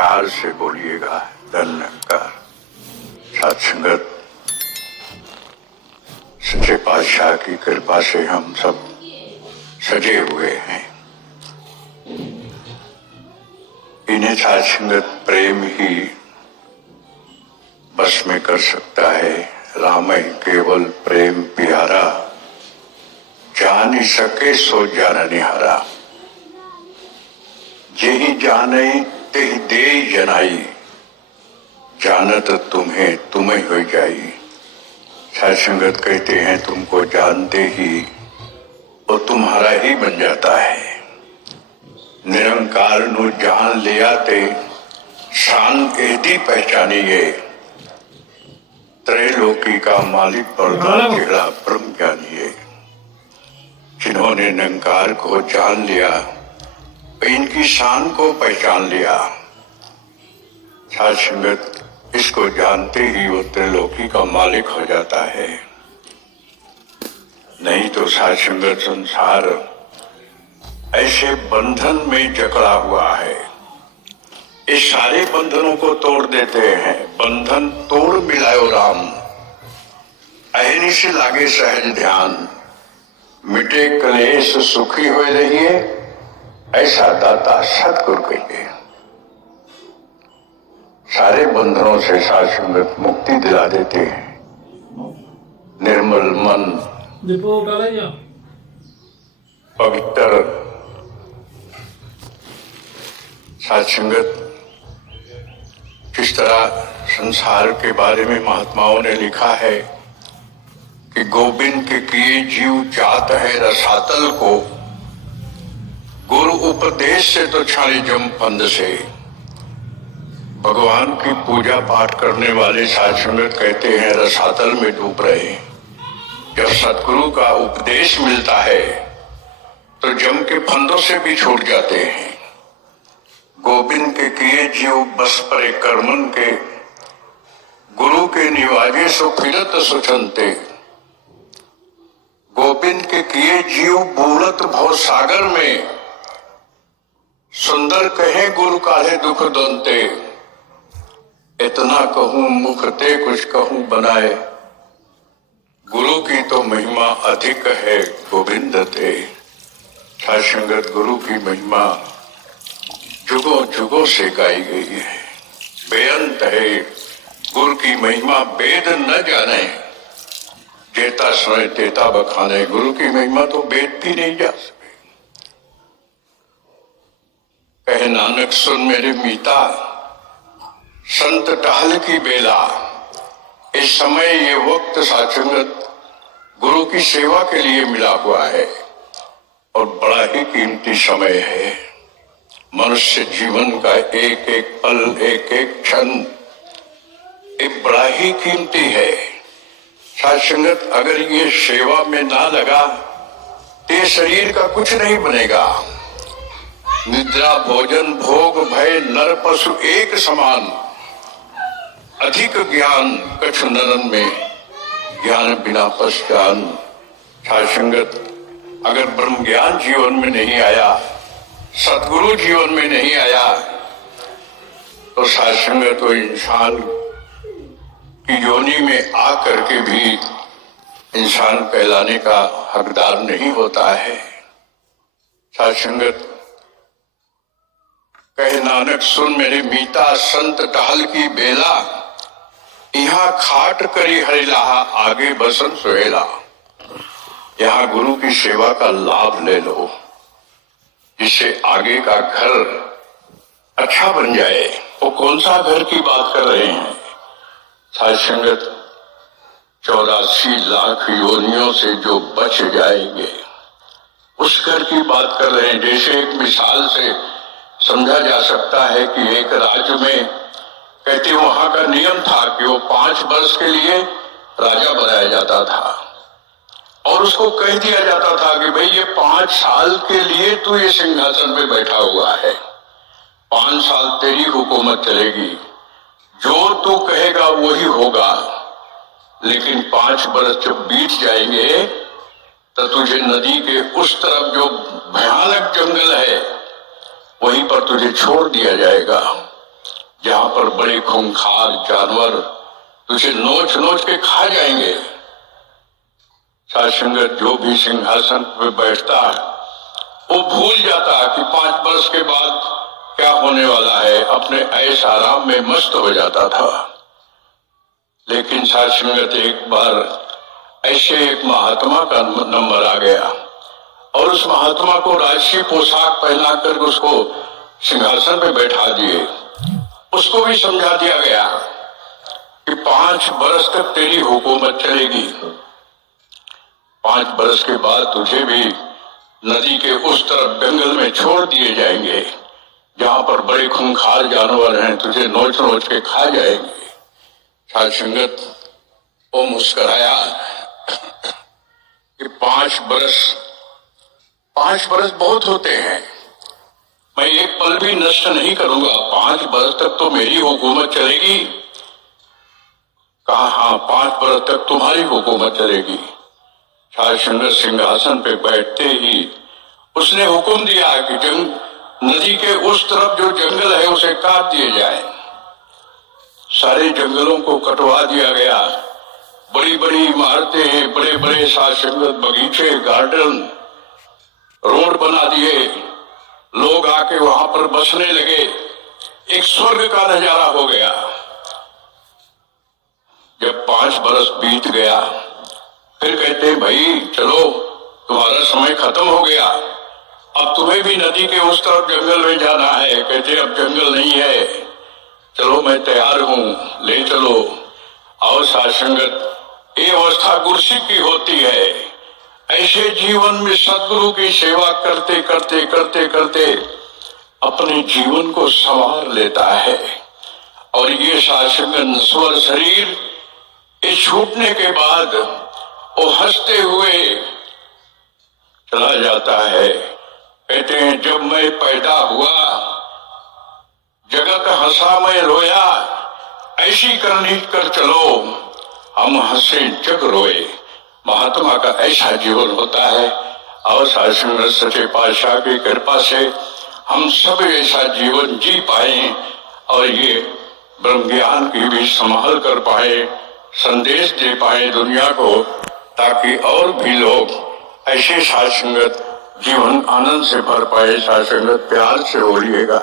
प्यार से बोलिएगा धन्यकार। साथ संगत, सच्चे पातशाह की कृपा से हम सब सजे हुए हैं। इन्हें साथ संगत प्रेम ही बस में कर सकता है। राम ही केवल प्रेम प्यारा, जान ही सके सो जान निहारा। जेहि जाने तेहि दे जनाई, जानत तुम्हें तुम्हें हो जाई। साध संगत कहते हैं तुमको जानते ही वो तुम्हारा ही बन जाता है। निरंकार नु जान लिया ते शान एदी पहचानिए। त्रैलोकी का मालिक प्रधान केड़ा ब्रह्म जानिए। जिन्होंने निरंकार को जान लिया, इनकी शान को पहचान लिया। साध संगत, इसको जानते ही वो त्रिलोकी का मालिक हो जाता है। नहीं तो साध संगत, संसार ऐसे बंधन में जकड़ा हुआ है। इस सारे बंधनों को तोड़ देते हैं। बंधन तोड़ मिलायो राम, अहनी से लागे सहज ध्यान। मिटे कलेश सुखी हो रहिए, ऐसा दाता सतगुरु कहिए। सारे बंधनों से साध संगत मुक्ति दिला देते हैं। निर्मल मन, पवित्र साध संगत, किस तरह संसार के बारे में महात्माओं ने लिखा है कि गोविंद के किए जीव चाहता है रसातल को, गुरु उपदेश से तो छाड़े जम फंद से। भगवान की पूजा पाठ करने वाले साध संगत कहते हैं रसातल में डूब रहे। जब सतगुरु का उपदेश मिलता है तो जम के फंदों से भी छूट जाते हैं। गोविंद के किए जीव बस परे कर्मन के, गुरु के निवाजे सो फिरत सुचनते। गोविंद के किए जीव बूलत भव सागर में, सुंदर कहे गुरु काहे दुख दंते। इतना कहूं मुख ते कुछ कहूं बनाए, गुरु की तो महिमा अधिक है गोविंद ते। साध संगत, गुरु की महिमा जुगों जुगों से गाई गई है, बेअंत है। गुरु की महिमा वेद न जाने, जेता सुने तेता बखाने। गुरु की महिमा तो वेद भी नहीं जा सके। कहे नानक सुन मेरे मीता, संत टहल की बेला। इस समय ये वक्त साध संगत गुरु की सेवा के लिए मिला हुआ है और बड़ा ही कीमती समय है। मनुष्य जीवन का एक एक पल, एक एक क्षण एक बड़ा ही कीमती है। साध संगत, अगर ये सेवा में ना लगा तो शरीर का कुछ नहीं बनेगा। निद्रा भोजन भोग भय नर पशु एक समान, अधिक ज्ञान कछु नरन में, ज्ञान बिना पश ज्ञान। साध संगत, अगर ब्रह्म ज्ञान जीवन में नहीं आया, सतगुरु जीवन में नहीं आया, तो साध संगत तो इंसान की योनि में आकर के भी इंसान कहलाने का हकदार नहीं होता है। साध संगत, कहे नानक सुन मेरे मीता, संत टहल की बेला। यहाँ खाट करी हरिलाहा, आगे बसन सोहेला। यहाँ गुरु की सेवा का लाभ ले लो, जिससे आगे का घर अच्छा बन जाए। वो कौन सा घर की बात कर रहे हैं साध संगत? 84 लाख योनियों से जो बच जाएंगे, उस घर की बात कर रहे हैं। जैसे एक मिसाल से समझा जा सकता है कि एक राज्य में कहते वहां का नियम था कि वो 5 वर्ष के लिए राजा बनाया जाता था और उसको कह दिया जाता था कि भाई ये 5 साल के लिए तू ये सिंहासन पे बैठा हुआ है, 5 साल तेरी हुकूमत चलेगी, जो तू कहेगा वही होगा। लेकिन 5 वर्ष जब बीत जाएंगे तो तुझे नदी के उस तरफ जो भयानक जंगल है वहीं पर तुझे छोड़ दिया जाएगा जहां पर बड़े खूंखार जानवर तुझे नोच नोच के खा जाएंगे। साध संगत, जो भी सिंहासन पे बैठता है वो भूल जाता है कि 5 वर्ष के बाद क्या होने वाला है, अपने ऐश आराम में मस्त हो जाता था। लेकिन साध संगत, एक बार ऐसे एक महात्मा का नंबर आ गया और उस महात्मा को राजसी पोशाक पहनाकर उसको सिंहासन पे बैठा दिए। उसको भी समझा दिया गया कि 5 बरस तक तेरी हुकूमत चलेगी, 5 बरस के बाद तुझे भी नदी के उस तरफ जंगल में छोड़ दिए जाएंगे जहां पर बड़े खूंखार जानवर हैं, तुझे नोच नोच के खा जाएंगे। साध संगत, वो मुस्कुराया कि 5 बरस बहुत होते हैं, मैं एक पल भी नष्ट नहीं करूंगा, 5 बरस तक तो मेरी हुकूमत चलेगी। कहा, हाँ 5 बरस तक तुम्हारी हुकूमत चलेगी। साध संगत, सिंहासन पे बैठते ही उसने हुक्म दिया कि नदी के उस तरफ जो जंगल है उसे काट दिए जाए। सारे जंगलों को कटवा दिया गया, बड़ी बड़ी इमारतें, बड़े बड़े साध संगत बगीचे, गार्डन, रोड बना दिए, लोग आके वहां पर बसने लगे, एक स्वर्ग का नजारा हो गया। जब 5 बरस बीत गया फिर कहते, भाई चलो तुम्हारा समय खत्म हो गया, अब तुम्हें भी नदी के उस तरफ जंगल में जाना है। कहते, अब जंगल नहीं है, चलो मैं तैयार हूं, ले चलो। और साध संगत, ये अवस्था गुरसिक की होती है। ऐसे जीवन में सदगुरु की सेवा करते करते करते करते अपने जीवन को संवार लेता है। और ये साध संगत नश्वर शरीर इस छूटने के बाद वो हंसते हुए चला जाता है। कहते हैं, जब मैं पैदा हुआ जगत हंसा मैं रोया, ऐसी करनी कर चलो हम हंसे जग रोए। महात्मा का ऐसा जीवन होता है और साध संगत सच्चे पातशाह की कृपा से हम सब ऐसा जीवन जी पाए और ये ब्रह्म ज्ञान की भी संभाल कर पाए, संदेश दे पाए दुनिया को, ताकि और भी लोग ऐसे साध संगत जीवन आनंद से भर पाए। साध संगत, प्यार से बोलिएगा।